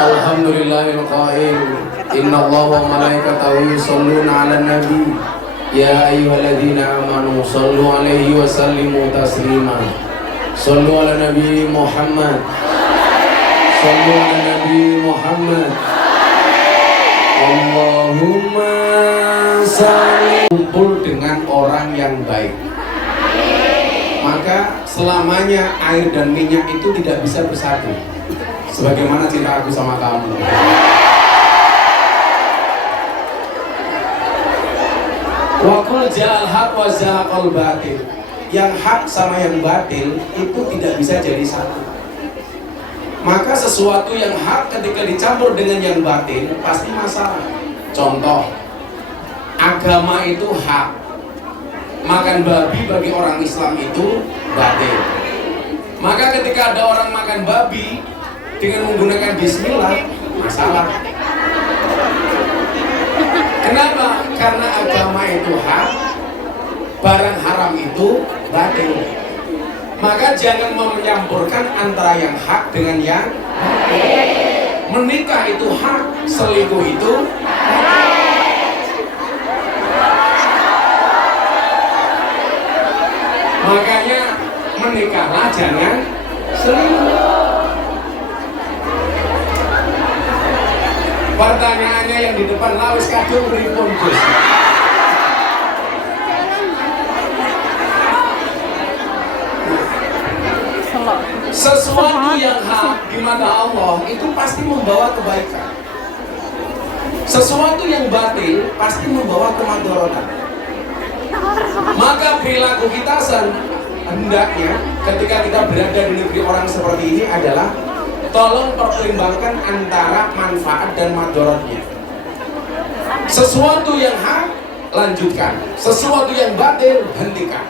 Alhamdulillahil qail innallaha wa malaikatahu yusholluna 'alan nabi ya ayyuhalladzina amanu shollu 'alaihi wa sallimu taslima. Shollu 'ala nabi Muhammad. Shollu 'ala nabi Muhammad. Allahumma shalli. Kumpul dengan orang yang baik, maka selamanya air dan minyak itu tidak bisa bersatu. Sebagaimana cinta aku sama kamu. Wa qul ja'al haq wa zahaqal batil. Yang hak sama yang batil itu tidak bisa jadi satu. Maka sesuatu yang hak ketika dicampur dengan yang batil pasti masalah. Contoh, agama itu hak. Makan babi bagi orang Islam itu batil. Maka ketika ada orang makan babi dengan menggunakan bismillah, masalah. Kenapa? Karena agama itu hak, barang haram itu batil. Maka jangan menyampurkan antara yang hak dengan yang batil. Menikah itu hak, selingkuh itu batil. Makanya menikahlah, jangan selingkuh. Pertanyaannya yang di depan, lawis kadung pripun Gus? Sesuatu yang hak di mata Allah itu pasti membawa kebaikan. Sesuatu yang batil pasti membawa kemadharatan. Maka perilaku kita hendaknya ketika kita berada di negeri orang seperti ini adalah tolong pertimbangkan antara manfaat dan madharatnya. Sesuatu yang hak, lanjutkan. Sesuatu yang batil, hentikan.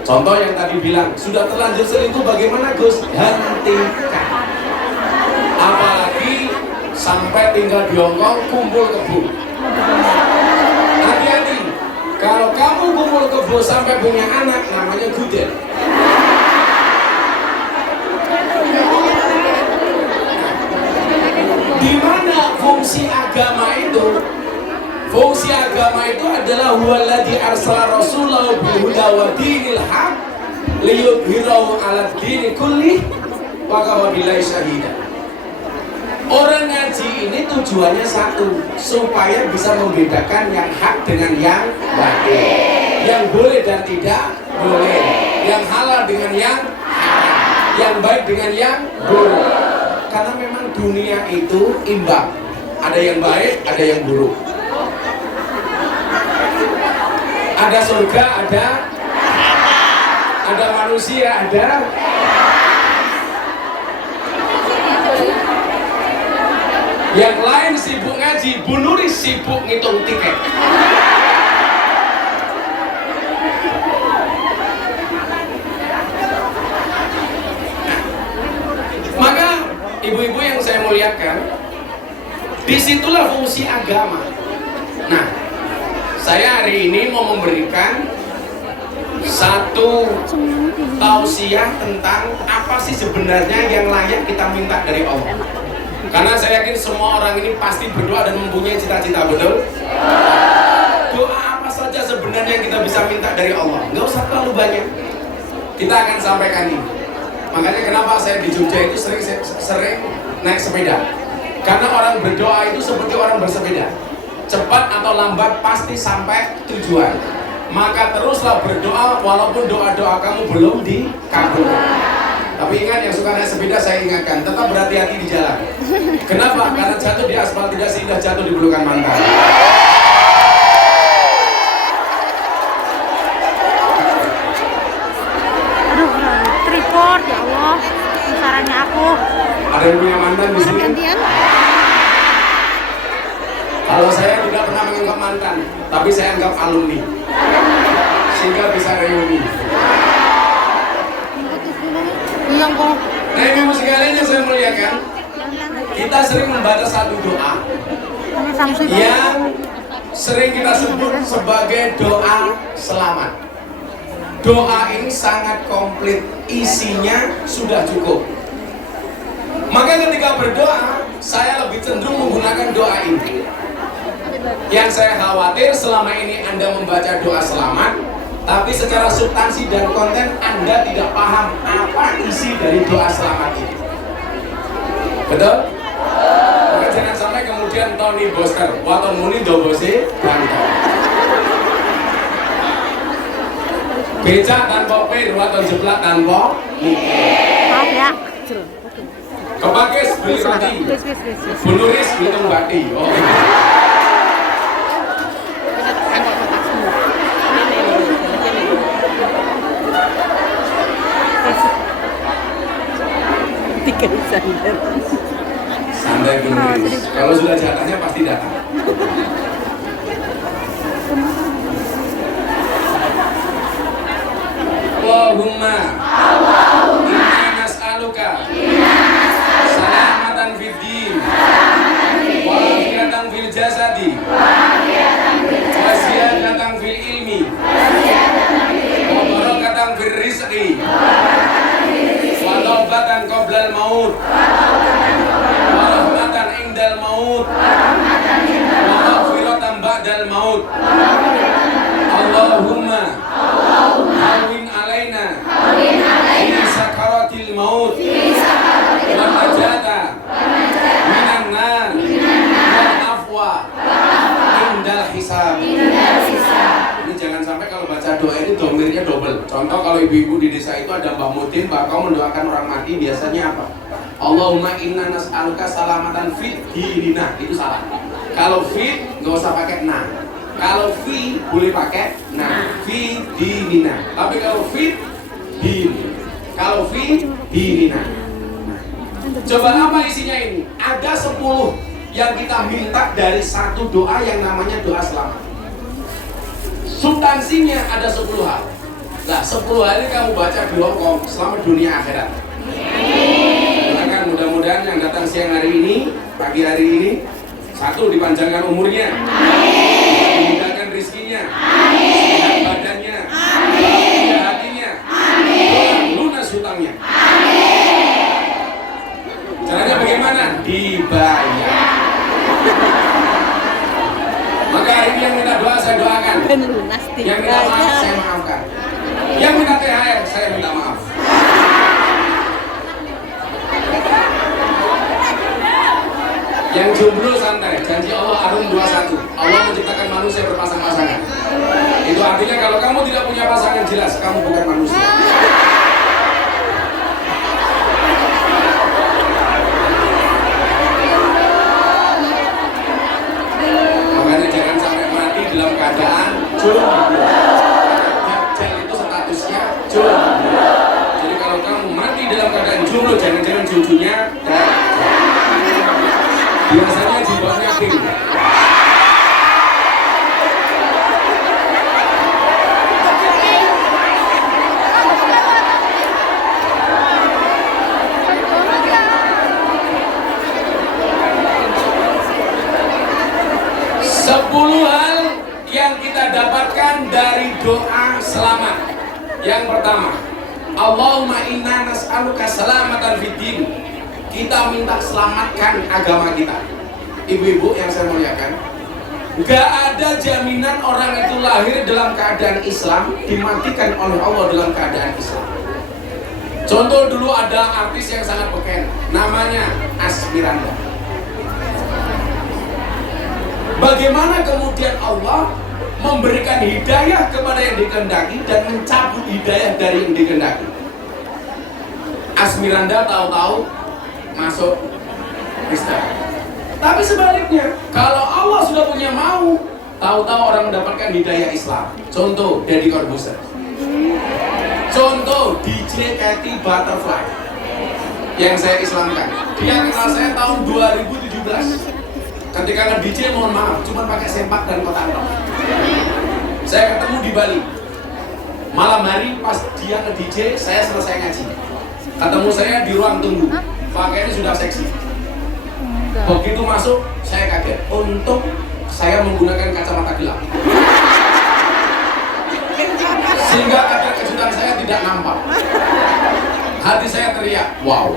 Contoh yang tadi bilang, sudah terlanjur selingkuh bagaimana Gus? Hentikan. Apalagi sampai tinggal di Hongkong, kumpul kebo. Hati-hati. Kalau kamu kumpul kebo sampai punya anak, namanya gudel. Di mana fungsi agama itu? Fungsi agama itu adalah huwallazi arsala rasulahu bil huda wa dinil haq liyudhhirahu 'ala dini kulli wa kafa billahi syahida. Orang ngaji ini tujuannya satu, supaya bisa membedakan yang hak dengan yang batil, yang boleh dan tidak boleh, yang halal dengan yang haram, yang baik dengan yang buruk. Karena memang dunia itu imbang, ada yang baik, ada yang buruk, ada surga, ada manusia, ada. Yang lain sibuk ngaji, Bu Nuri sibuk ngitung tiket. Maka ibu-ibu yang saya muliakan, disitulah fungsi agama. Nah, saya hari ini mau memberikan satu tausiah tentang apa sih sebenarnya yang layak kita minta dari Allah. Karena saya yakin semua orang ini pasti berdoa dan mempunyai cita-cita, betul? Doa apa saja sebenarnya yang kita bisa minta dari Allah? Nggak usah terlalu banyak. Kita akan sampaikan ini. Makanya kenapa saya di Jogja itu sering naik sepeda. Karena orang berdoa itu seperti orang bersepeda. Cepat atau lambat pasti sampai tujuan. Maka teruslah berdoa walaupun doa-doa kamu belum dikabulkan. Tapi ingat, yang suka naik sepeda saya ingatkan, tetap berhati-hati di jalan. Kenapa? Karena jatuh di aspal tidak seindah jatuh di pelukan mantan. Aduh, tripod ya Allah, sarannya aku. Ada yang punya mantan di sini? Gantian. Kalau saya tidak pernah menganggap mantan, tapi saya anggap alumni, sehingga bisa reuni. Iya kok. Nah, ibu sekalian yang saya muliakan, kita sering membaca satu doa yang sering kita sebut sebagai doa selamat. Doa ini sangat komplit, isinya sudah cukup. Maka ketika berdoa, saya lebih cenderung menggunakan doa ini. Yang saya khawatir selama ini Anda membaca doa selamat, tapi secara substansi dan konten Anda tidak paham apa isi dari doa selamat ini. Betul? Maka jangan sampai kemudian Tony Boster, waton muni do bose bantal. Becak tanpa pir, waton jeblak tanpa mikir. Maaf ya. Kepakis beli roti, bunuris beli tembati. Oh. Santai bunuris. Kalau sudah jatahnya pasti datang. Allahumma inna nas'aluka salamatan fid din wa afiatan fil jasadi wa ziyadatan fil ilmi wa barakatan fil rizqi wa taubatan qoblal maut wa rahmatan indal maut wa maghfiratan ba'dal maut. Allahumma hawin alaina fi sakaratil maut wa najata minan nar wal afwa indal hisab. Ini jangan sampai kalau baca doa ini domirnya double. Contoh kalau ibu-ibu di desa itu ada Mbah Mutin, Mbah kau mendoakan orang mati biasanya apa? Allahumma inna nas'aluka salamatan fit dinina, itu salah. Kalau fit nggak usah pakai na. Kalau fi boleh pakai nah, fi dinina. Tapi kalau fit din, kalau fi dinina. Coba apa isinya ini? Ada 10 yang kita minta dari satu doa yang namanya doa selamat. Substansinya ada 10 hal. Nah, 10 hal ini kamu baca di Hongkong selamat dunia akhirat. Kan mudah-mudahan yang datang siang hari ini, pagi hari ini, satu dipanjangkan umurnya, dimudahkan rizkinya, sehat badannya, bahagia hatinya, lunas hutangnya. Caranya bagaimana? Dibayar. Maka hari ini yang minta doa saya doakan, yang minta maaf saya maafkan, yang minta THR saya minta maaf. Yang jomblo santai, janji Allah Arum 21. Allah menciptakan manusia berpasang-pasangan. Itu artinya kalau kamu tidak punya pasangan jelas kamu bukan manusia. Makanya jangan sampai mati dalam keadaan jomblo. Dajjal itu statusnya jomblo. Jadi kalau kamu mati dalam keadaan jomblo, jangan-jangan cucunya biasanya jilbabnya pink. Sepuluh hal yang kita dapatkan dari doa selamat. Yang pertama, Allahumma inna nas'aluka salamatan fid din. Kita minta selamatkan agama kita. Ibu-ibu yang saya muliakan, gak ada jaminan orang itu lahir dalam keadaan Islam, dimatikan oleh Allah dalam keadaan Islam. Contoh dulu ada artis yang sangat beken, namanya Asmiranda. Bagaimana kemudian Allah memberikan hidayah kepada yang dikehendaki dan mencabut hidayah dari yang dikehendaki. Asmiranda tahu-tahu masuk Kristen. Tapi sebaliknya, kalau Allah sudah punya mau, tahu-tahu orang mendapatkan hidayah Islam. Contoh Deddy Corbuzier. Contoh DJ Katy Butterfly yang saya Islamkan. Dia kenal saya tahun 2017. Ketika nge-DJ, mohon maaf, cuma pakai sempak dan kotak rok. Saya ketemu di Bali. Malam hari pas dia nge-DJ, saya selesai ngaji. Ketemu saya di ruang tunggu. Pakaiannya sudah seksi. Begitu masuk, saya kaget. Untung saya menggunakan kacamata gelap, sehingga kadar kejutan saya tidak nampak. Hati saya teriak, wow.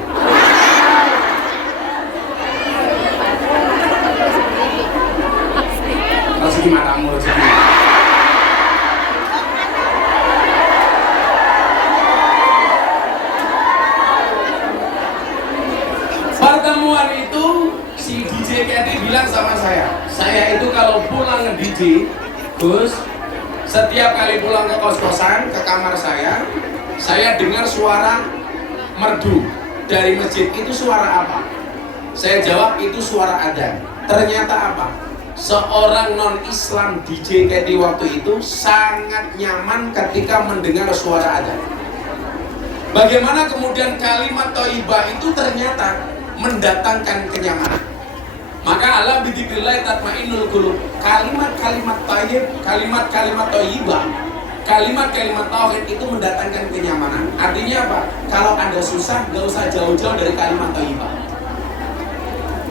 matamu rezeki. Pertemuan itu si DJ Kedi bilang sama saya itu kalau pulang nge-DJ, Gus, setiap kali pulang ke kos-kosan, ke kamar saya dengar suara merdu dari masjid. Itu suara apa? Saya jawab itu suara adzan. Ternyata apa? Seorang non-Islam DJ Kedi waktu itu sangat nyaman ketika mendengar suara adzan. Bagaimana kemudian kalimat thayyibah itu ternyata mendatangkan kenyamanan. Maka ala bidzikrillah tatmainnul qulub. Kalimat-kalimat thayyib, kalimat-kalimat thayyibah, kalimat-kalimat tauhid itu mendatangkan kenyamanan. Artinya apa? Kalau Anda susah, gak usah jauh-jauh dari kalimat thayyibah.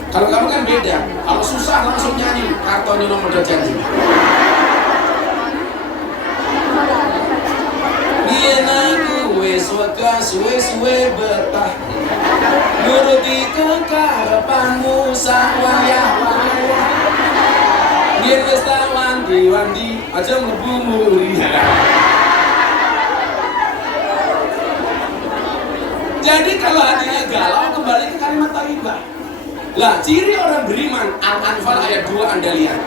Kalau kamu kan beda. Kalau susah langsung nyanyi Kartonyono Modho Janji. Biyen aku wis wegas suwe-suwe betah nuruti kekarepanmu sak wayah-wayah. Biyen wis tak wanti-wanti aja mlebu muriah. Jadi kalau hatinya galau kembali ke kalimat thayyibah. Lah, ciri orang beriman, Al-Anfal ayat 2 Anda lihat.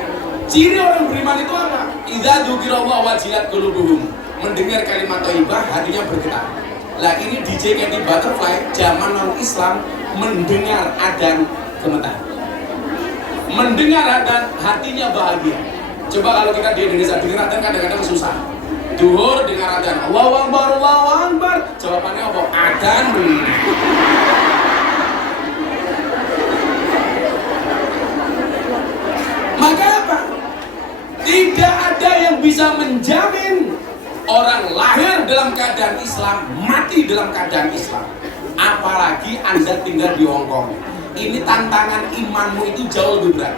Ciri orang beriman itu apa? Idza dzukirallahu wajilat qulubuhum. Mendengar kalimat thayyibah, hatinya bergetar. Lah, ini DJ Kedi Butterfly zaman non-Islam mendengar adzan gemetar. Mendengar adzan hatinya bahagia. Coba kalau kita di Indonesia dengar adzan kadang-kadang susah. Duhur dengar adzan, Allahu Akbar, Allahu Akbar. Jawabannya apa? Adzan. Maka apa? Tidak ada yang bisa menjamin orang lahir dalam keadaan Islam, mati dalam keadaan Islam. Apalagi Anda tinggal di Hong Kong. Ini tantangan imanmu itu jauh lebih berat.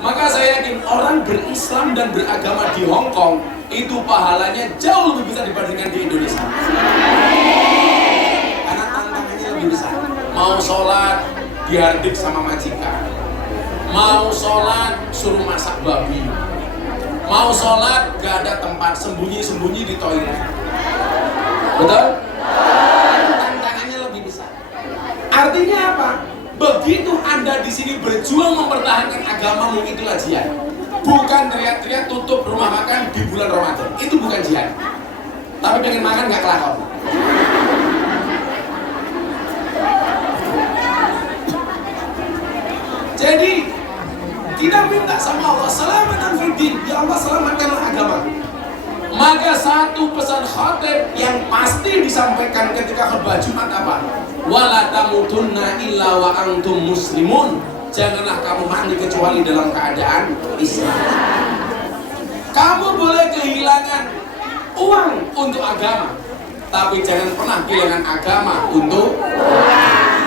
Maka saya yakin orang berislam dan beragama di Hong Kong itu pahalanya jauh lebih besar dibandingkan di Indonesia. Karena tantangannya lebih besar. Mau sholat dihardik sama majikan, mau sholat suruh masak babi, mau sholat gak ada tempat, sembunyi-sembunyi di toilet. Betul? Tantangannya lebih besar. Artinya apa? Begitu Anda di sini berjuang mempertahankan agamamu, itulah jihad. Bukan teriak-teriak tutup rumah makan di bulan Ramadan. Itu bukan jihad. Tapi pengen makan gak kelakon. Jadi kita minta sama Allah selamatan fiddin. Ya Allah, selamatkanlah agama. Maka satu pesan khatib yang pasti disampaikan ketika khutbah Jumat apa? Wala tamutunna illa wa antum muslimun. Janganlah kamu mati kecuali dalam keadaan Islam. Kamu boleh kehilangan uang untuk agama, tapi jangan pernah kehilangan agama untuk uang.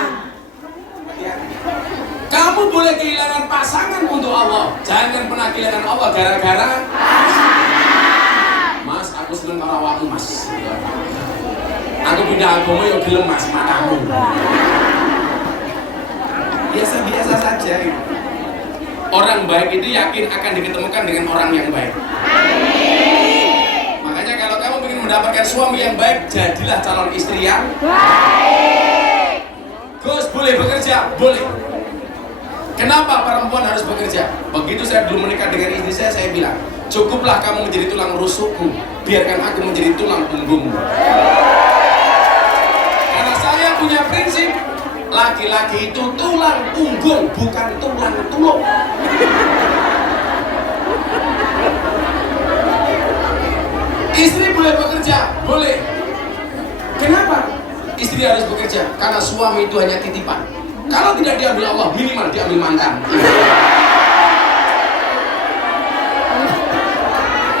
Kamu boleh kehilangan pasangan untuk Allah, jangan pernah kehilangan Allah gara-gara Mas, aku seneng karo awakmu, Mas. Aku pindah agama yo gelem, Mas, matamu. Biasa-biasa saja. Orang baik itu yakin akan diketemukan dengan orang yang baik. Amin. Makanya kalau kamu ingin mendapatkan suami yang baik, jadilah calon istri yang baik. Gus, boleh bekerja? Boleh. Kenapa perempuan harus bekerja? Begitu saya belum menikah dengan istri saya bilang, cukuplah kamu menjadi tulang rusukku, biarkan aku menjadi tulang punggungmu. Karena saya punya prinsip, laki-laki itu tulang punggung, bukan tulang tulung. Istri boleh bekerja? Boleh. Kenapa? Istri harus bekerja? Karena suami itu hanya titipan. Kalau tidak diambil Allah, minimal diambil mantan.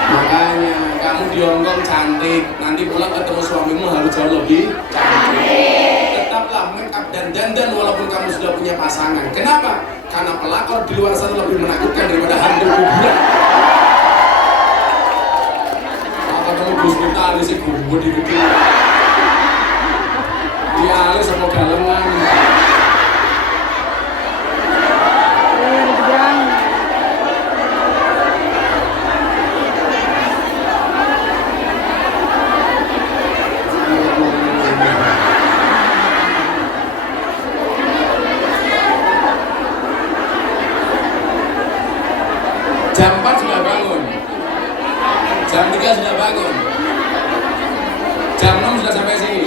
Makanya kamu di Hong Kong cantik, nanti pulang ketemu suamimu harus jauh lebih cantik. Tetaplah make up dan dandan walaupun kamu sudah punya pasangan. Kenapa? Karena pelakor di luar sana lebih menakutkan daripada hantu kuburan. Apa kamu Gus Miftah alisnya gue di gede. Dia alis sama galengan. bangun. Jam 6 sudah sampai sini.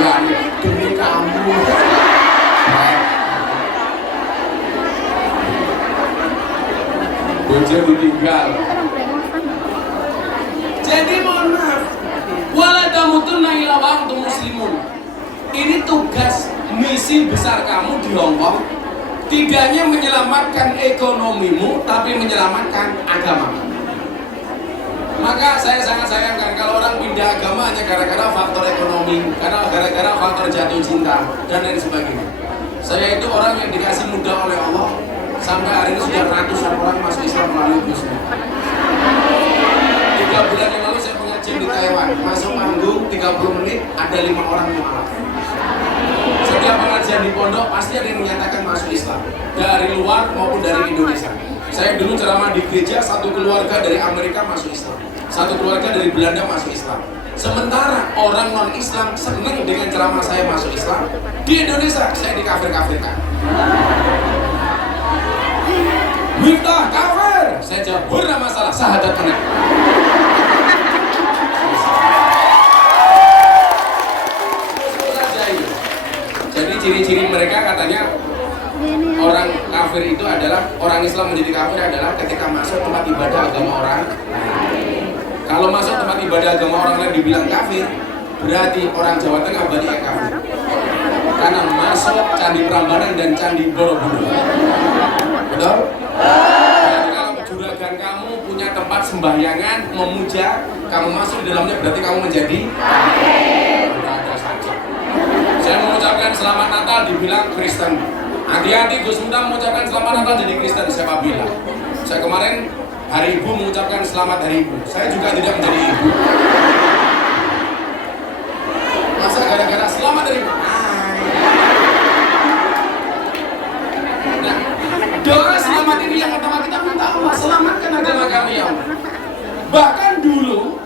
Ya, demi kamu. Bocah ditinggal. Jadi mohon maaf, wala tamutunna illa wa antum muslimun. Ini tugas misi besar kamu di Hong Kong. Tidak hanya menyelamatkan ekonomimu, tapi menyelamatkan agama. Maka saya sangat sayangkan kalau orang pindah agama hanya gara-gara faktor ekonomi, karena gara-gara faktor jatuh cinta dan lain sebagainya. Saya itu orang yang dikasih mudah oleh Allah. Sampai hari ini sudah ratusan orang masuk Islam melalui Gusmi. 3 bulan yang lalu saya pengajian di Taiwan, masuk panggung 30 menit ada 5 orang mualaf. Setiap pengajian di pondok pasti ada yang menyatakan masuk Islam dari luar maupun dari Indonesia. Saya dulu ceramah di gereja, satu keluarga dari Amerika masuk Islam, satu keluarga dari Belanda masuk Islam. Sementara orang non Islam senang dengan ceramah saya masuk Islam. Di Indonesia saya dikafir-kafirkan. Miftah kafir, saya jawab benar masalah syahadat benar. Jadi ciri-ciri mereka katanya orang kafir itu adalah, orang Islam menjadi kafir adalah ketika masuk tempat ibadah agama orang. Kalau masuk tempat ibadah agama orang lain dibilang kafir, berarti orang Jawa Tengah banyak yang kafir. Karena masuk Candi Prambanan dan Candi Borobudur. Betul? Berarti kalau juragan kamu punya tempat sembahyangan, memuja, kamu masuk di dalamnya berarti kamu menjadi kafir. Ada saja. Saya mengucapkan selamat Natal dibilang Kristen. Hati-hati Gus Muda mengucapkan selamat Natal jadi Kristen, siapa bilang? Saya kemarin Hari Ibu mengucapkan selamat Hari Ibu. Saya juga tidak menjadi ibu. Masa gara-gara selamat Hari Ibu? Nah, doa selamat ini yang pertama kita minta Allah selamatkan agama kami ya Allah. Bahkan dulu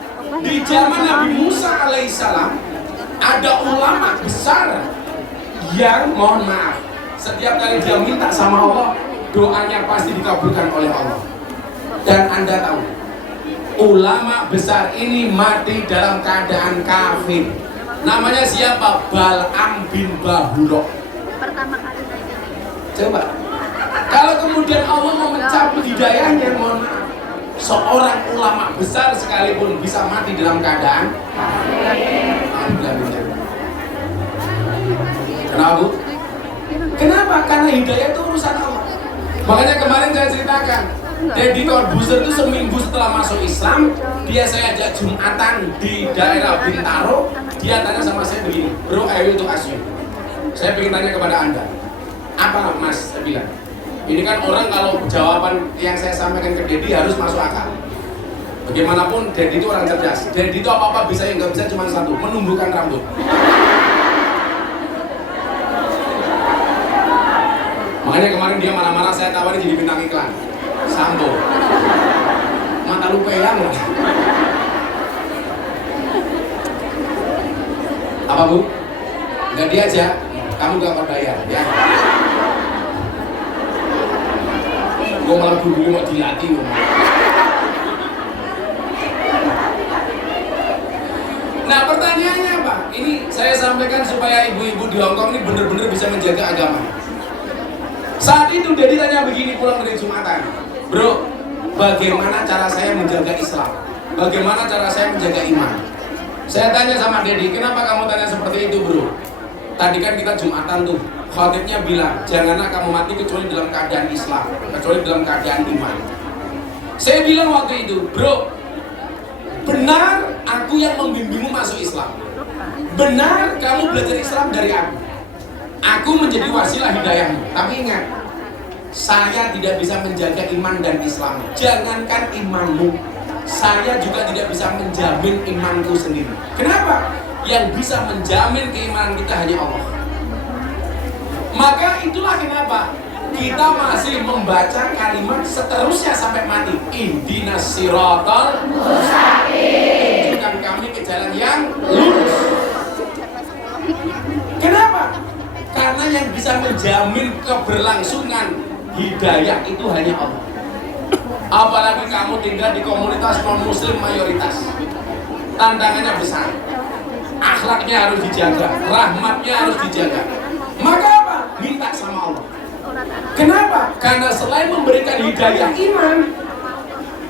di zaman Nabi Musa alaihissalam ada ulama besar yang mohon maaf, setiap kali dia minta sama Allah, doanya pasti dikabulkan oleh Allah. Dan Anda tahu, ulama besar ini mati dalam keadaan kafir. Namanya siapa? Bal'am bin Bahurok. Pertama kali. Coba, kalau kemudian Allah mau mencabut hidayahnya, mohon maaf, seorang ulama besar sekalipun bisa mati dalam keadaan kenapa Bu? Kenapa? Karena hidayah itu urusan Allah. Makanya kemarin saya ceritakan, Deddy Corbuzier itu seminggu setelah masuk Islam, dia saya ajak Jumatan di daerah Bintaro. Dia tanya sama saya begini, bro, I will to ask you. Saya ingin tanya kepada Anda, apa Mas? Saya bilang, ini kan orang kalau jawaban yang saya sampaikan ke Deddy harus masuk akal. Bagaimanapun Deddy itu orang cerdas. Deddy itu apa-apa bisa, yang nggak bisa cuma satu, menumbuhkan rambut. Makanya kemarin dia marah-marah, saya tawarin jadi bintang iklan Sambo. Mata lu peyang loh. Apa Bu? Enggak dia aja, kamu gak mau bayar ya. Gue malah dulu mau dilatih loh. Nah pertanyaannya apa? Ini saya sampaikan supaya ibu-ibu di Hongkong ini benar-benar bisa menjaga agama. Saat itu Deddy tanya begini pulang dari Jumatan, bro, bagaimana cara saya menjaga Islam? Bagaimana cara saya menjaga iman? Saya tanya sama Deddy, kenapa kamu tanya seperti itu bro? Tadi kan kita Jumatan tuh, khotibnya bilang, janganlah kamu mati kecuali dalam keadaan Islam, kecuali dalam keadaan iman. Saya bilang waktu itu, bro, benar aku yang membimbingmu masuk Islam. Benar kamu belajar Islam dari aku. Aku menjadi wasilah hidayahmu. Tapi ingat, saya tidak bisa menjaga iman dan Islam. Jangankan imanmu, saya juga tidak bisa menjamin imanku sendiri. Kenapa? Yang bisa menjamin keimanan kita hanya Allah. Maka itulah kenapa kita masih membaca kalimat seterusnya sampai mati. Ihdinas siratal mustaqim. Tunjukkan kami ke jalan yang lurus. Kenapa? Karena yang bisa menjamin keberlangsungan hidayah itu hanya Allah. Apalagi kamu tinggal di komunitas non-muslim mayoritas. Tantangannya besar. Akhlaknya harus dijaga, rahmatnya harus dijaga. Maka apa? Minta sama Allah. Kenapa? Karena selain memberikan hidayah iman,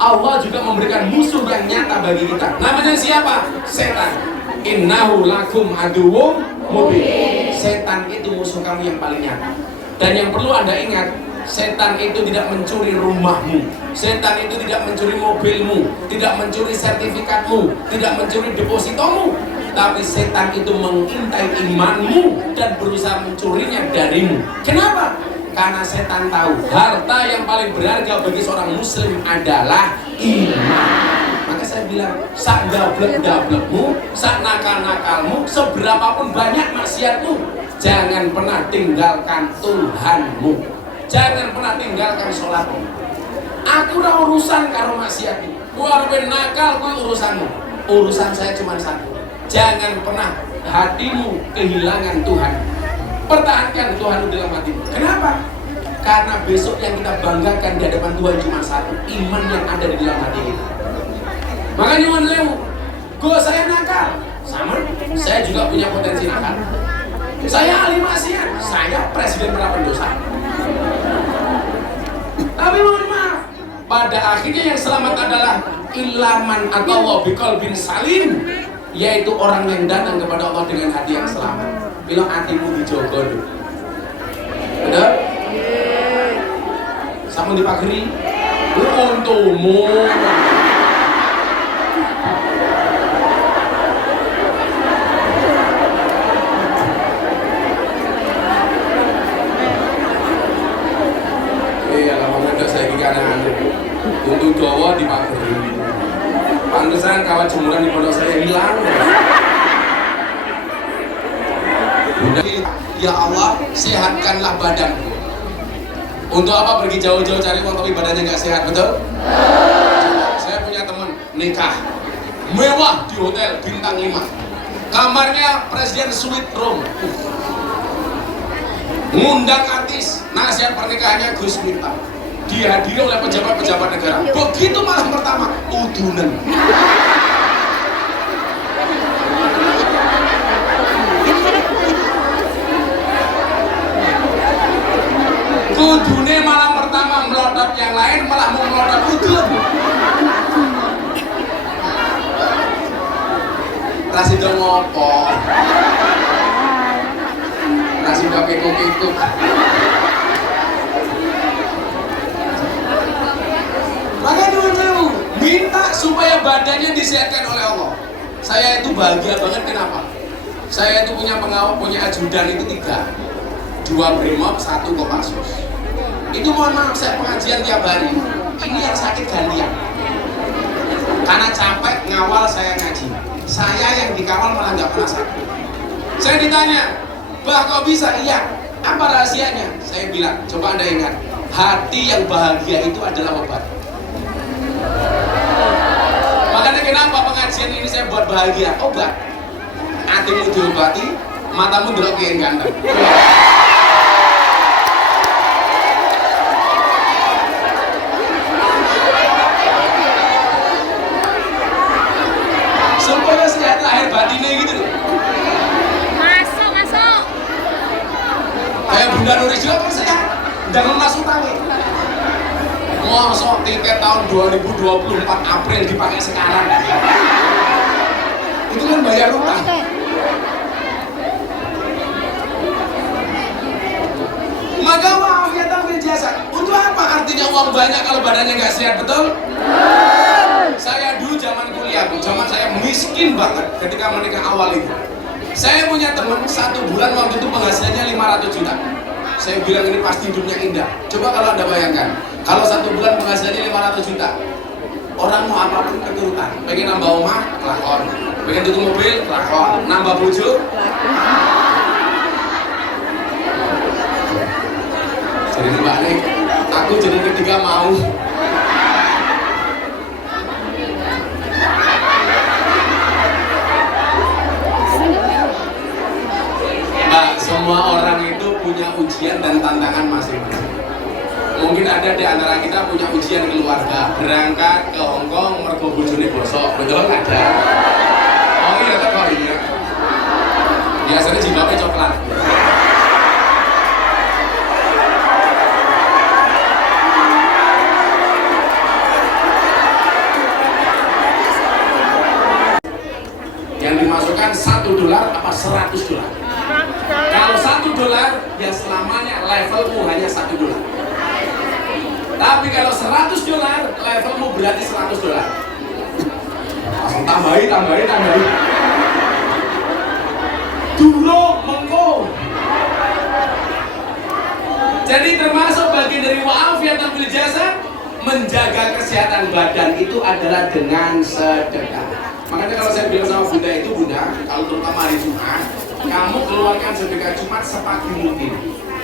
Allah juga memberikan musuh yang nyata bagi kita. Namanya siapa? Setan. Innahu lakum aduwwum mubin. Setan itu musuh kamu yang paling nyata. Dan yang perlu Anda ingat, setan itu tidak mencuri rumahmu, setan itu tidak mencuri mobilmu, tidak mencuri sertifikatmu, tidak mencuri depositomu, tapi setan itu mengintai imanmu dan berusaha mencurinya darimu. Kenapa? Karena setan tahu harta yang paling berharga bagi seorang muslim adalah iman. Maka saya bilang, sak gablek-gablekmu, sak nakal-nakalmu, seberapapun banyak maksiatmu, jangan pernah tinggalkan Tuhanmu. Jangan pernah tinggalkan sholatmu. Aku udah urusan karo maksiatmu. Gua arep nakal kuwi urusanmu. Urusan saya cuma satu. Jangan pernah hatimu kehilangan Tuhan. Pertahankan Tuhan dalam hatimu. Kenapa? Karena besok yang kita banggakan di hadapan Tuhan cuma satu, iman yang ada di dalam hati kita. Makanya nyuwun sewu, gua saya nakal, sama, saya juga punya potensi nakal. Saya ahli maksiat, saya presiden para pendosa. Tapi mohon maaf, pada akhirnya yang selamat adalah ilaman atau biqalbin salim, yaitu orang yang datang kepada Allah dengan hati yang selamat. Bilang hatimu dijogo dulu. Benar? Sama dipageri, untukmu. Untuk Jawa di Pageri. Pantesan kawat jemuran di pondok saya hilang. Ya Allah, sehatkanlah badanku. Untuk apa pergi jauh-jauh cari uang tapi badannya nggak sehat, betul? Saya punya teman nikah mewah di hotel bintang 5. Kamarnya presiden suite room. Ngundang artis, nasihat pernikahannya Gus Miftah. Dihadiri oleh pejabat-pejabat negara. Begitu malam pertama, udunan. Kudune malam pertama melodot yang lain, malah mau melodot udun. Rasido ngopo? Rasido kekuk-kekuk. Maka dulu minta supaya badannya disehatkan oleh Allah. Saya itu bahagia banget, kenapa? Saya itu punya pengawal, punya ajudan itu 3, 2 brimob, 1 kopassus. Itu mohon maaf, saya pengajian tiap hari. Ini yang sakit gantian. Karena capek ngawal saya ngaji. Saya yang dikawal malah nggak pernah sakit. Saya ditanya, "Bah, kok bisa?" "Iya." "Apa rahasianya?" Saya bilang, "Coba Anda ingat, hati yang bahagia itu adalah obat." Makanya kenapa pengajian ini saya buat bahagia? Obat. Hatimu diobati, matamu delok yang ganteng. Supaya sehat lahir batinnya gitu loh. Masuk. Kayak Bunda Nuri juga kan sehat, jangan masuk tangi. Ngosok tiket tahun 2024 April dipakai sekarang. Itu kan bayar utang. Maka wa'afiyatan fil jasad. Untuk apa artinya uang banyak kalau badannya nggak sehat, betul? Saya dulu zaman kuliah, zaman saya miskin banget ketika menikah awal itu. Saya punya teman 1 bulan waktu itu penghasilannya 500 juta. Saya bilang ini pasti hidupnya indah. Coba kalau Anda bayangkan, kalau 1 bulan penghasilannya 500 juta, orang mau apapun keturutan. Pengen nambah rumah, kelakon. Pengen tutup mobil, kelakon. Nambah bojo, jadi Mbak Nek, aku jadi ketiga mau. Mbak, semua orang itu punya ujian dan tantangan masing-masing. Mungkin ada di antara kita punya ujian keluarga, berangkat ke Hongkong mergo bojone bosok, betul ada. Oh iya tak kok iya. Biasanya jilbabnya coklat. Yang dimasukkan $1 apa $100? Kalau $1 ya selamanya levelmu hanya $1. Tapi kalau $100 levelmu berarti $100. Langsung tambahin. Dulu mengko. Jadi termasuk bagian dari wa'afiatan fil jasad, menjaga kesehatan badan itu adalah dengan sedekah. Makanya kalau saya bilang sama Bunda itu, Bunda, kalau terutama hari Jumat, kamu keluarkan sedekah Jumat sepagi mungkin.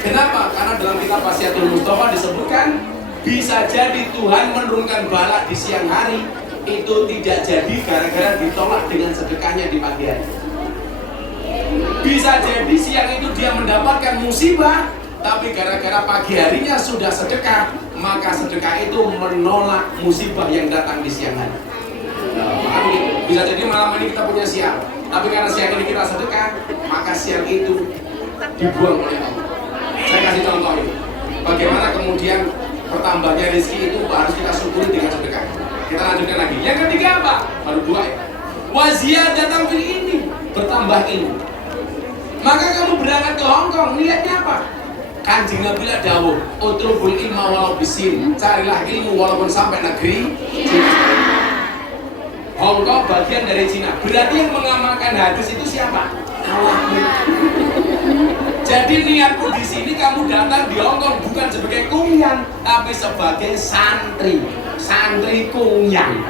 Kenapa? Karena dalam kitab Wasiatul Mustafa disebutkan bisa jadi Tuhan menurunkan bala di siang hari itu tidak jadi gara-gara ditolak dengan sedekahnya di pagi hari. Bisa jadi siang itu dia mendapatkan musibah, tapi gara-gara pagi harinya sudah sedekah, maka sedekah itu menolak musibah yang datang di siang hari. Bisa jadi malam ini kita punya siang, tapi karena siang ini kita sedekah, maka siang itu dibuang oleh Allah. Saya kasih contoh ini. Bagaimana kemudian bertambahnya rezeki itu harus kita syukuri dengan sedekah. Kita lanjutkan lagi. Yang ketiga apa? Baru 2 ya. Waziyadatan fil ini, bertambah ilmu. Maka kamu berangkat ke Hongkong, niatnya apa? Kanjeng Nabi dawuh, utlubul ilma walau bisin, carilah ilmu walaupun sampai negeri Cina. Hongkong bagian dari Cina. Berarti yang mengamalkan hadis itu siapa? Allah. Jadi niatmu di sini kamu datang di Hongkong bukan sebagai kunyang, tapi sebagai santri. Santri kunyang.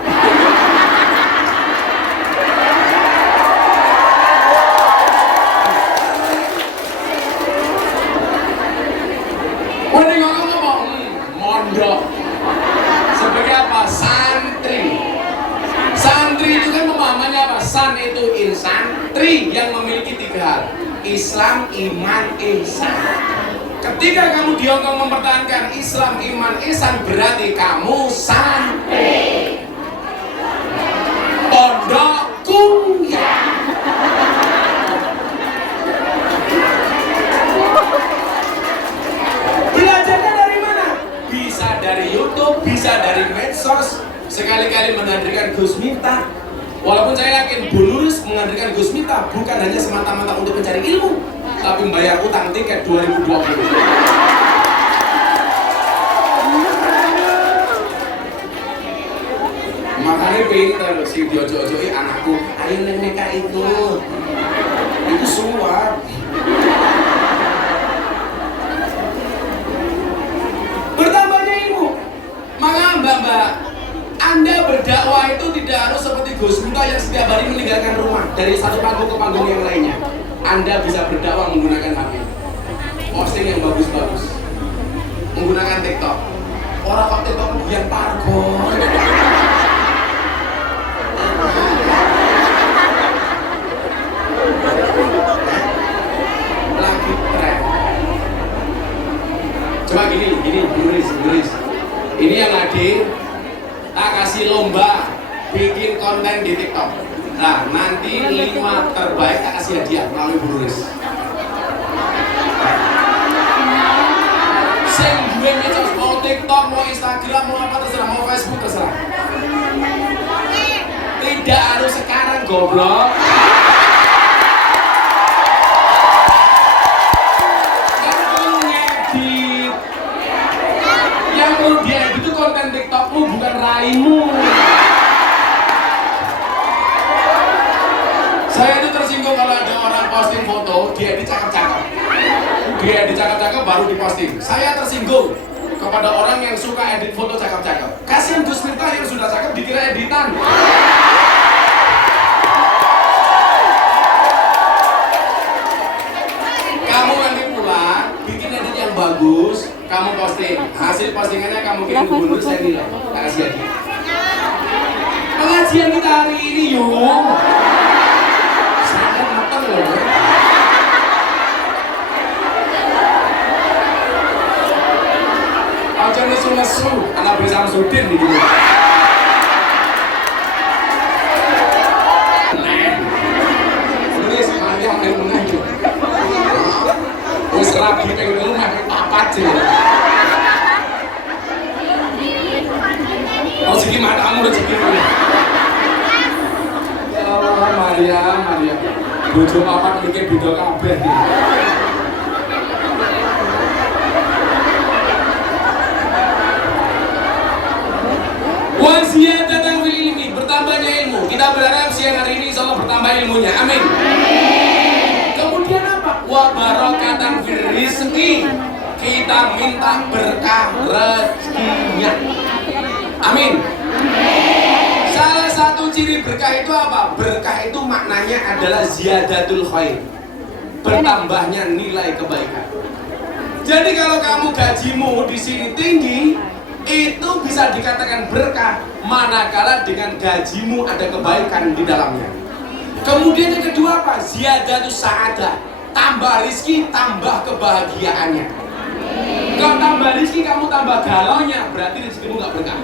Wani ngomong mondok. Sebagai apa? Santri. Santri itu kan pemahamannya apa? San itu insan, tri yang memiliki 3 hal. Islam, iman, ihsan. Ketika kamu di Hongkong mempertahankan Islam, iman, ihsan, berarti kamu santri. Pondok kunyang. Belajarnya dari mana? Bisa dari YouTube, bisa dari medsos. Sekali-kali menghadirkan Gus Miftah. Walaupun saya yakin Bu Nuris menghadirkan Gus Miftah bukan hanya semata-mata untuk mencari ilmu, tapi membayar utang tiket 2020. Makanya pinter si diojo-ojoi anakku, ayo neka itu suap. Bertambahnya ilmu. Maka mbak-mbak, Anda berdakwah itu tidak harus seperti Gus Miftah yang setiap hari meninggalkan rumah dari satu panggung ke panggung yang lainnya. Anda bisa berdakwah menggunakan HP, posting yang bagus-bagus, menggunakan TikTok. Orang kok TikTok yang parkour. Lagi tren. Coba gini, Nuris. Ini yang hadir. Tak kasih lomba bikin konten di TikTok. Nah, nanti 5 terbaik tak kasih hadiah melalui Bu Nuris. Sing duwe medsos mau TikTok, mau Instagram, mau apa terserah, mau Facebook terserah. Tidak harus sekarang, goblok. Yang perlu ngedit. Yang perlu dia itu konten TikTokmu bukan raimu. Saya itu tersinggung kalau ada orang posting foto, dia dicakap-cakap. Dia dicakap-cakap baru diposting. Saya tersinggung kepada orang yang suka edit foto cakap-cakap. Kasihan Gus Miftah yang sudah cakap dikira editan. Kamu nanti pulang, bikin edit yang bagus, kamu posting. Hasil postingannya kamu kirim ke Gunur, saya nilai. Kasih hadiah. Pengajian kita hari ini yuk. Saya matang loh. Aja Samsudin gitu. Ini semuanya yang mengajuk. Wis rabi pengen rumah papat sih. Oh segi matamu rezeki mana? Ya Allah Maria. Bojo papat mikir beda kabeh. Waziyadatan fil ilmi, bertambahnya ilmu. Kita berharap siang hari ini insyaallah bertambah ilmunya. Amin. Kemudian apa? Wa barakatan fil rizqi. Kita minta berkah rezekinya. Amin. Salah satu ciri berkah itu apa? Berkah itu maknanya adalah ziyadatul khair. Bertambahnya nilai kebaikan. Jadi kalau kamu gajimu di sini tinggi, itu bisa dikatakan berkah manakala dengan gajimu ada kebaikan di dalamnya. Kemudian yang kedua apa? Ziyadatus sa'adah. Tambah rizki, tambah kebahagiaannya. Kalau tambah rizki kamu tambah galaunya, berarti rizkimu gak berkah.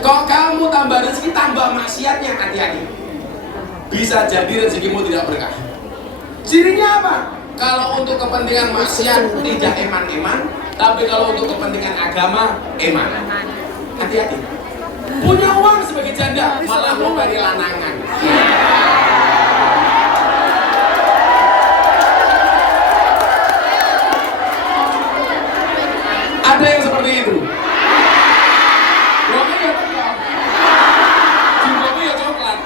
Kalau kamu tambah rizki tambah maksiatnya, hati-hati. Bisa jadi rezekimu tidak berkah. Cirinya apa? Kalau untuk kepentingan maksiat tidak eman-eman, tapi kalau untuk kepentingan agama eman. Hati-hati. Punya uang sebagai janda malah mau cari lanangan. Ada yang seperti itu. Uangnya ya tetap. Jumlahnya ya coklat.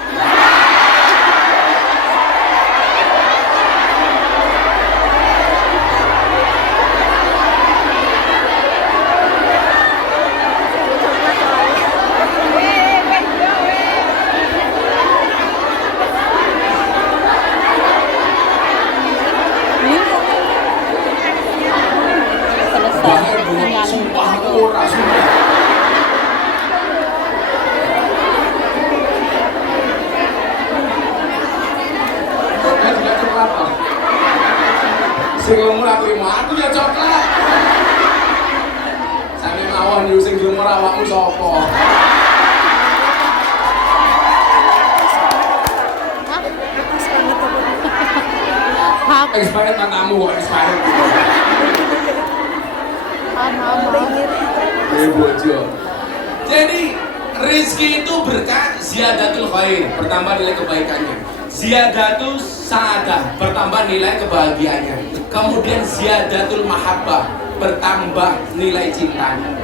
Sing lumur aku ya coklat. Sampe mawon yo sing lumur awakmu sapa? Expired matamu kok expired. Bojo. Jadi rezeki itu berkah ziyadatul khair, bertambah nilai kebaikannya. Ziyadatul sa'adah, bertambah nilai kebahagiaannya. Kemudian ziyadatul mahabbah, bertambah nilai cintanya.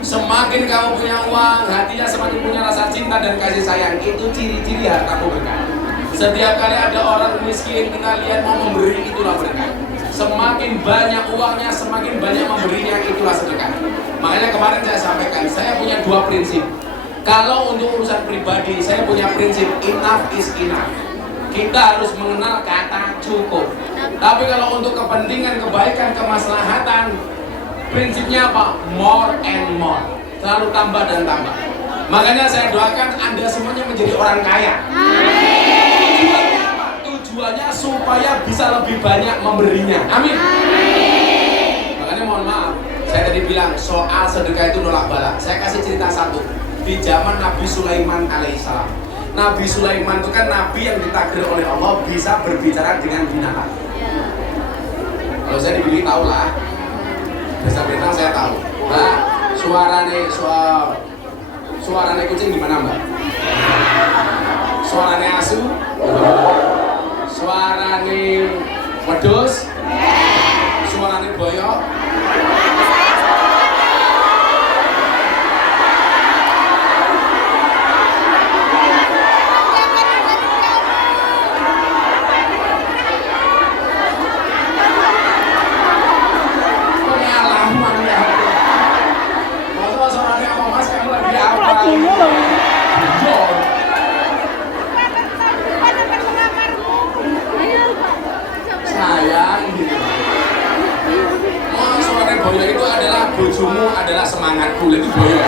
Semakin kamu punya uang, hatinya semakin punya rasa cinta dan kasih sayang. Itu ciri-ciri hartamu berkah. Setiap kali ada orang miskin kita lihat mau memberi, itulah berkah. Semakin banyak uangnya, semakin banyak memberinya, itulah sedekah. Makanya kemarin saya sampaikan, saya punya dua prinsip. Kalau untuk urusan pribadi, saya punya prinsip enough is enough. Kita harus mengenal kata cukup. Tapi kalau untuk kepentingan, kebaikan, kemaslahatan, prinsipnya apa? More and more. Selalu tambah dan tambah. Makanya saya doakan Anda semuanya menjadi orang kaya. Tujuannya apa? Tujuannya supaya bisa lebih banyak memberinya. Amin. Makanya mohon maaf, saya tadi bilang soal sedekah itu nolak bala. Saya kasih cerita satu. Di zaman Nabi Sulaiman alaihissalam. Nabi Sulaiman itu kan nabi yang ditakdir oleh Allah bisa berbicara dengan binatang. Kalau saya dipilih tahu lah. Bisa binatang saya tahu. Mbak, suarane kucing gimana Mbak? Suarane asu? Suarane wedhus? Suarane boyok? Bojomu adalah semangatku, itu boyo.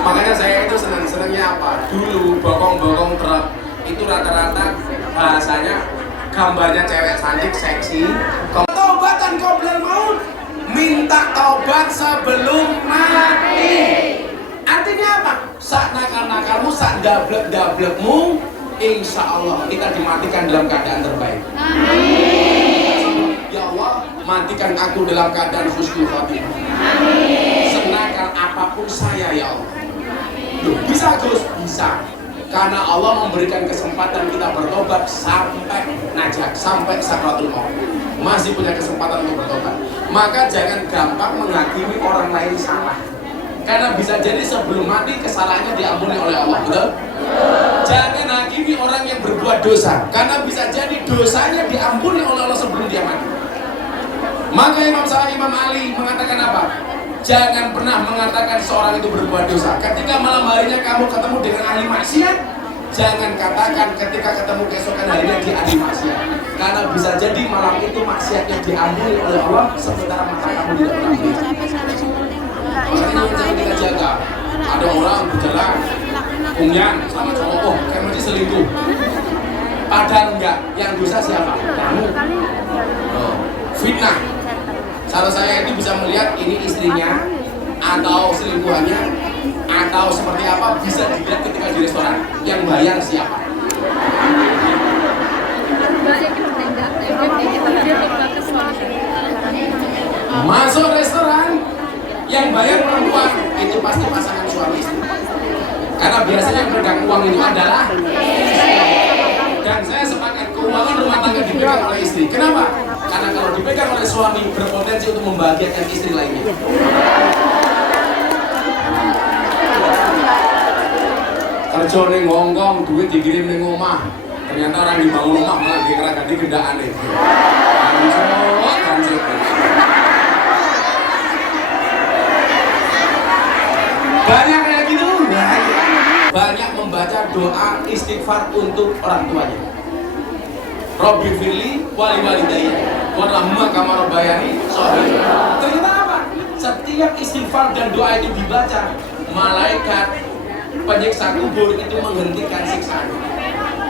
Makanya saya itu senangnya apa? Dulu bokong-bokong truk itu rata-rata bahasanya gambarnya cewek cantik, seksi. Taubatan qoblal maut, minta taubat sebelum mati. Artinya apa? Sak nakal-nakalmu, sak dablek-dablekmu, insya Allah kita dimatikan dalam keadaan terbaik. Ya Allah, matikan aku dalam keadaan husnul khotimah. Senakal apapun saya ya Allah. Loh, bisa Gus? Bisa. Karena Allah memberikan kesempatan kita bertobat sampai najak, sampai sakratul maut. Masih punya kesempatan untuk bertobat. Maka jangan gampang menghakimi orang lain salah. Karena bisa jadi sebelum mati kesalahannya diampuni oleh Allah, betul? Jangan hakimi orang yang berbuat dosa, karena bisa jadi dosanya diampuni oleh Allah sebelum dia mati. Maka Imam Ali mengatakan apa? Jangan pernah mengatakan seorang itu berbuat dosa. Ketika malam harinya kamu ketemu dengan ahli maksiat, jangan katakan ketika ketemu keesokan harinya dia ahli maksiat. Karena bisa jadi malam itu maksiatnya diampuni oleh Allah sementara mata kamu tidak pernah melihat. Makanya jangan kita jaga. Ada orang berjalan kumyan sama cowok, oh kayak masih selingkuh. Padahal enggak, yang dosa siapa? Kamu. Oh, fitnah. Salah saya itu bisa melihat ini istrinya atau selingkuhannya atau seperti apa bisa dilihat ketika di restoran. Yang bayar siapa? Masuk restoran yang bayar perempuan itu pasti pasangan suami istri. Karena biasanya yang pegang uang itu adalah dan saya sepakat keuangan rumah tangga dipegang oleh istri. Kenapa? Karena kalau dipegang oleh suami berpotensi untuk membahagiakan istri lainnya. Kerja ning Hongkong, duit dikirim ning omah. Ternyata orang dibangun rumah malah dikira ganti gendaan nih. Banyak kayak gitu, banyak membaca doa istighfar untuk orang tuanya. Robbi firli wali walidayya warhamhuma kama rabbayani shaghira. Ternyata apa? Setiap istighfar dan doa itu dibaca, malaikat penyiksa kubur itu menghentikan siksaan.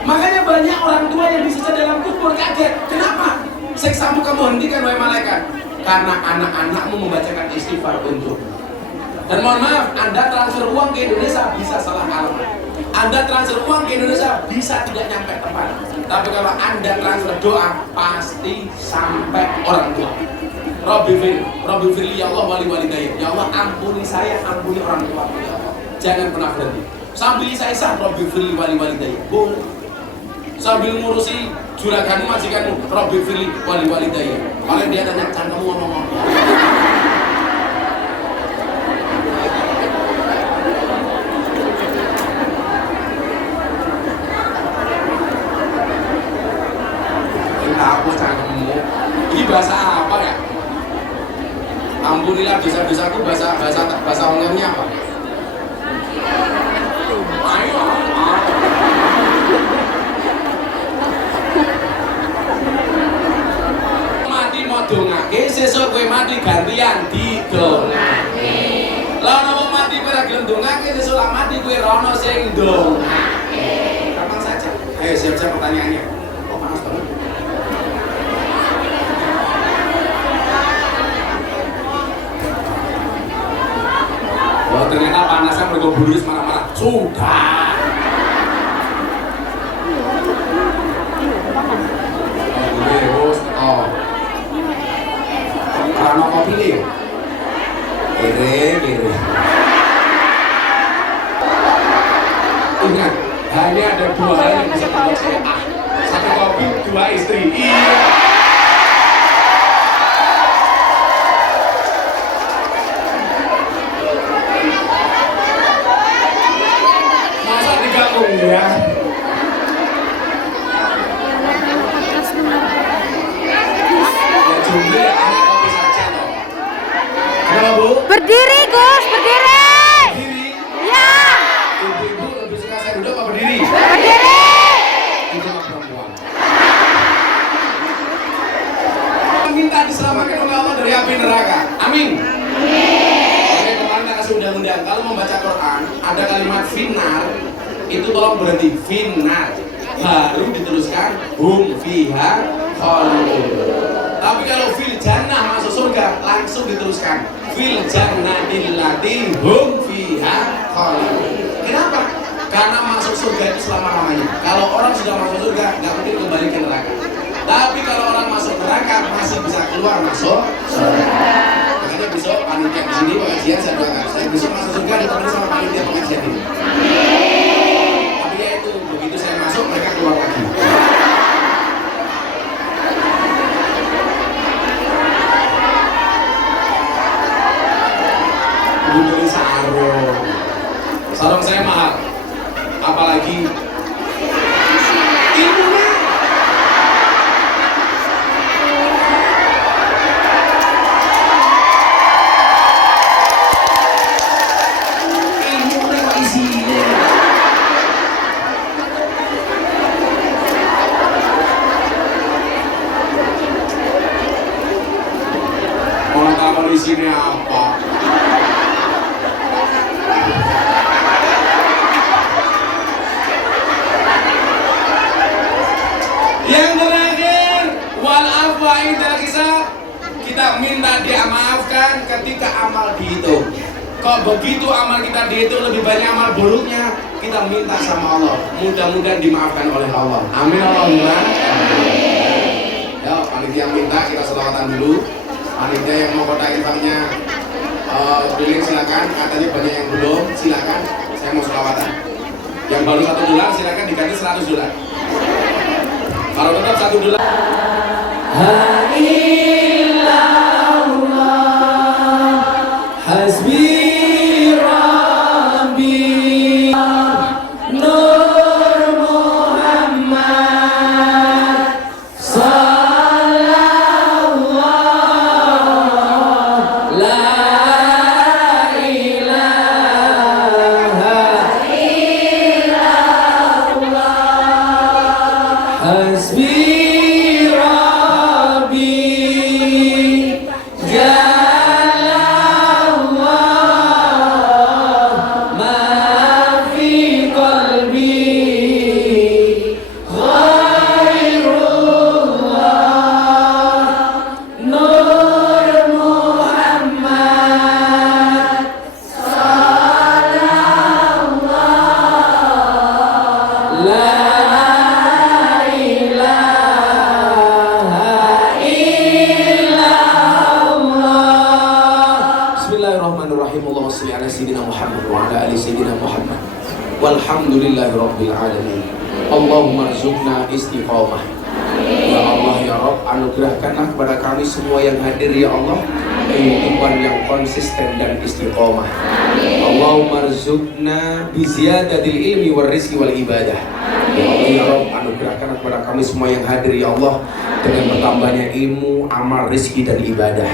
Makanya banyak orang tua yang disiksa dalam kubur kaget. Kenapa? Siksamu kamu hentikan wahai malaikat. Karena anak-anakmu membacakan istighfar untuk. Dan mohon maaf, Anda transfer uang ke Indonesia bisa salah alamat. Anda transfer uang ke Indonesia bisa tidak nyampe tepat. Tapi kalau Anda transfer doa, pasti sampai orang tua. Robbi firli ya Allah wali walidayya. Ya Allah ampuni saya, ampuni orang tua. Ya Allah. Jangan pernah berhenti. Sambil saya Robbi firli wali walidayya. Boleh. Sambil ngurusi juraganmu, majikanmu, Robbi firli wali walidayya. Kalau dia tanya, jangan kamu ngomong-ngomong. Aku cangkemmu. Ini bahasa apa ya? Ampunilah dosa-dosaku, bahasa Hongkongnya apa? Ayo. Mati mau dongake, sesuk kowe mati gantian didongake. Lah ana wong mati kowe ra gelem dongake, sesuk lak mati kowe ra ono sing dongake. Gampang saja. Ayo siap-siap pertanyaannya. Oh panas banget. Oh ternyata panasnya mereka bunuh marah-marah. Sudah. Bos, oh. Rano kopi nih. Kere. Ingat, hanya ada dua hal yang bisa membuat saya satu kopi, dua istri. Iya. Ya. Berdiri Gus, berdiri. Ya. Ibu-ibu lebih suka saya duduk apa berdiri? Berdiri. Itu mah perempuan. Minta diselamatkan oleh Allah dari api neraka. Amin. Oke, kemarin kita kasih undang-undang. Kalau membaca Quran ada kalimat finar, itu tolong berhenti finar. Baru diteruskan hum fiha khalidun. Tapi kalau fil jannah masuk surga, langsung diteruskan fil jannatil lati hum fiha khalidun. Kenapa? Karena masuk surga itu selama-lamanya. Kalau orang sudah masuk surga nggak mungkin kembali ke neraka. Tapi kalau orang masuk neraka masih bisa keluar masuk surga. Makanya besok panitia di sini pengajian saya doakan, saya besok masuk surga ditemani sama panitia pengajian ini. Tapi ya itu, begitu saya masuk mereka keluar lagi. Beli sarung saya mahal, apalagi ilmunya. Ilmunya kok isinya. Mau tahu di sini apa? Yang terakhir, wal afwa indal hisab, kita minta dimaafkan ketika amal dihitung. Kok begitu amal kita dihitung lebih banyak amal buruknya, kita minta sama Allah, mudah-mudahan dimaafkan oleh Allah. Amin Allahumma. Ya, panitia minta kita selawatan dulu. Panitia yang mau kotak infaknya keliling silakan, katanya banyak yang belum, silakan. Saya mau selawatan. Yang baru $1 silakan diganti $100. Kalau tetap $1. Hasbi Rabbi Nur Muhammad Sallallahu La ilaha illallah Hasbi Walhamdulillahi alamin. Allahumma rzuqna istiqamah. Ya Allah ya Rabb, anugerahkanlah kepada kami semua yang hadir ya Allah kehidupan yang konsisten dan istiqamah. Allahumma rzuqna bi ziyadatil ilmi war rizqi wal ibadah. Ya Allah ya Rabb, anugerahkanlah kepada kami semua yang hadir ya Allah dengan bertambahnya ilmu, amal, rizki dan ibadah.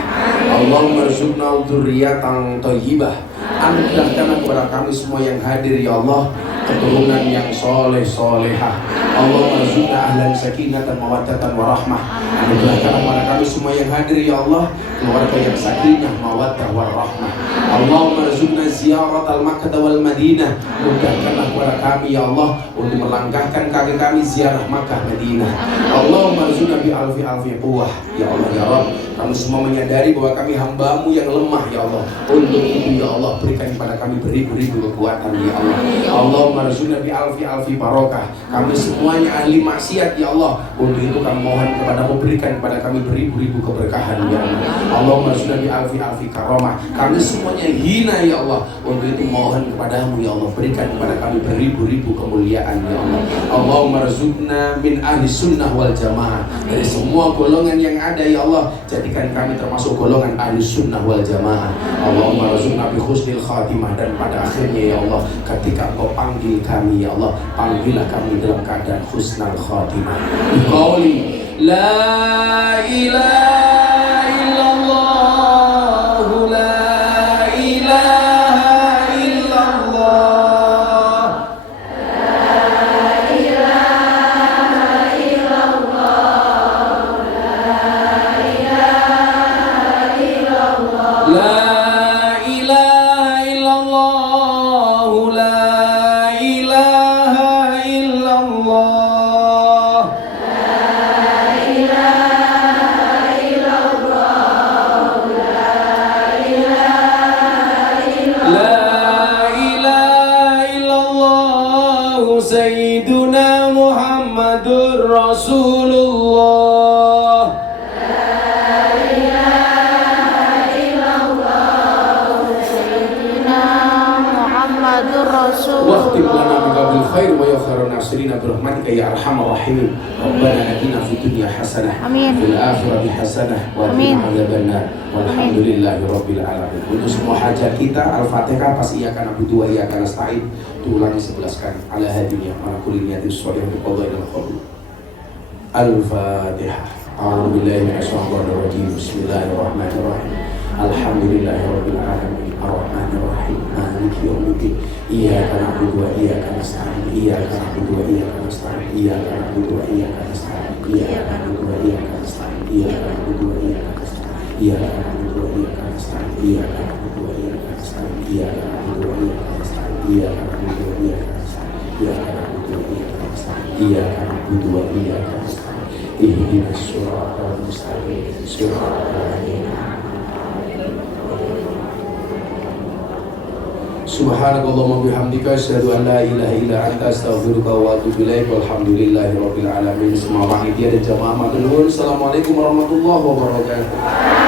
Allahumma rzuqna dzurriyyatan thayyibah. Anugerahkanlah kepada kami semua yang hadir ya Allah keturunan yang soleh solehah. Allahumma rzuqna ahlan sakinatan mawaddatan warahmah. Anugerahkanlah kepada kami semua yang hadir ya Allah keluarga yang sakinah mawaddah warahmah. Allahumma rzuqna ziyaratal Makkah wal Madinah. Mudahkanlah kepada kami ya Allah untuk melangkahkan kaki kami ziarah Makkah Madinah. Allahumma rzuqna bi alfi quwwah. Ya Allah ya Rabb, kami semua menyadari bahwa kami hambamu yang lemah ya Allah. Untuk itu ya Allah berikan kepada kami beribu-ribu kekuatan ya Allah. Allahumma rzuqna bi alfi barokah. Kami semuanya ahli maksiat ya Allah. Untuk itu kami mohon kepadamu berikan kepada kami beribu-ribu keberkahan ya Allah. Allahumma rzuqna bi alfi karamah. Kami semuanya hina ya Allah. Untuk itu mohon kepadamu ya Allah berikan kepada kami beribu-ribu kemuliaan ya Allah. Allahumma rzuqna min ahli sunnah wal jamaah. Dari semua golongan yang ada ya Allah, jadikan kami termasuk golongan ahli sunnah wal jamaah. Allahumma rzuqna bi husnil khatimah. Dan pada akhirnya ya Allah ketika Engkau panggil kami ya Allah, panggillah kami dalam keadaan husnul khatimah. Biqauli la ilaha illallah, la ilaha illallah, la ilaha illallah, la ilaha illallah, la ilaha illallah, la ilaha illallah, la ilaha Rasulullah. Muhammadur Rasulullah. واختم لنا بباب الخير ويا خير الناصرين برحمتك يا ارحم الراحمين. ربنا اتنا في الدنيا حسنه Amin. وفي الاخره حسنه وقنا Amin. عذاب النار والحمد لله رب العالمين. Untuk semua hajat kita Al-Fatihah pas iya kana budu wa iya kana sa'id diulangi 11 kali. Ala hadinya ala kulli niyatin shalihah bi qada'i al-qabul. Al-Fatihah. A'udzu billahi minasyaitonir rajim. Bismillahirrahmanirrahim. Alhamdulillahirabbil alamin. Ar-Rahmanir Rahim. Maliki yaumiddin. Iyyaka na'budu wa iyyaka nasta'in. Iyyaka na'budu wa iyyaka nasta'in. Iyyaka na'budu wa iyyaka nasta'in. Iyyaka na'budu wa iyyaka nasta'in. Iyyaka na'budu wa iyyaka nasta'in. Iyyaka na'budu wa iyyaka nasta'in. Iyyaka na'budu wa iyyaka nasta'in. Iyyaka na'budu wa iyyaka nasta'in. Iyyaka na'budu wa iyyaka nasta'in. Iyyaka na'budu wa iyyaka nasta'in. Iyyaka na'budu wa iyyaka nasta'in. Ihdinas siratal mustaqim. Siratal ladzina Subhanakallahumma bihamdika asyhadu an la ilaha illa anta astaghfiruka wa atubu ilaik. Walhamdulillahirabbil alamin. Semua panitia dan jamaah matur nuwun. Assalamualaikum warahmatullahi wabarakatuh.